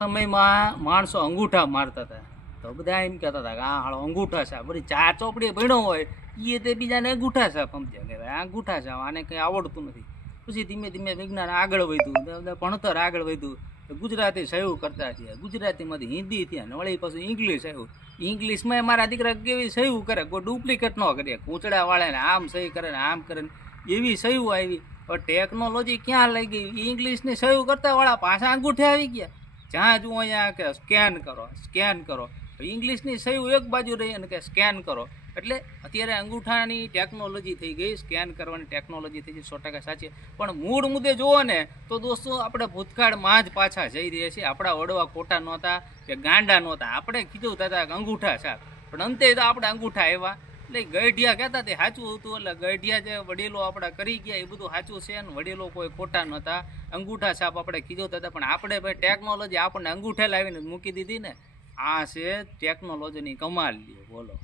સમયમાં માણસો અંગૂઠા મારતા હતા તો બધા એમ કહેતા હતા કે આ હાળો અંગૂઠા સાહેબ બધી ચાર ચોપડીએ ભણ્યો હોય એ તે બીજાને અંગૂઠા સાહેબ સમજ્યા કે ભાઈ અંગૂઠા સાહેબ આને કંઈ આવડતું નથી. પછી ધીમે ધીમે વિજ્ઞાન આગળ વધ્યું, ભણતર આગળ વધ્યું, ગુજરાતી સહયોગ કરતા થયા, ગુજરાતીમાંથી હિન્દી થયા, ને વળી પાછું ઇંગ્લિશ આવ્યું. ઇંગ્લિશમાં મારા દીકરા કેવી સહયોગ કરે, કોઈ ડુપ્લિકેટ ન કરે, કૂંચડાવાળાને આમ સહી કરે ને આમ કરે ને એવી સહયોગ આવી. હવે ટેકનોલોજી ક્યાં લઈ ગઈ, ઇંગ્લિશની સહયોગ કરતાવાળા પાછા અંગૂઠે આવી ગયા. જ્યાં જુઓ અહીંયા કે સ્કેન કરો, ઇંગ્લિશની સહયોગ એક બાજુ રહી અને કે સ્કેન કરો. એટલે અત્યારે અંગૂઠાની ટેકનોલોજી થઈ ગઈ, સ્કેન કરવાની ટેકનોલોજી થઈ ગઈ, 100% સાચી. પણ મૂળ મુદ્દે જુઓ ને તો દોસ્તો આપણે ભૂતકાળમાં જ પાછા જઈ રહ્યા છીએ. આપણા વડવા ખોટા નહોતા કે ગાંડા નહોતા, આપણે કીધું હતા કે અંગૂઠા સાહેબ, પણ અંતે તો આપણે અંગૂઠા આવ્યા. એટલે ગઢિયા કહેતા તે સાચું હતું. એટલે ગઢિયા જે વડીલો આપણા કરી ગયા એ બધું સાચું છે, ને વડીલો કોઈ ખોટા નહોતા. અંગૂઠા સાહેબ આપણે કીધું હતા, પણ આપણે ભાઈ ટેકનોલોજી આપણને અંગૂઠે લાવીને મૂકી દીધી ને. આ છે ટેકનોલોજીની કમાલ. બોલો.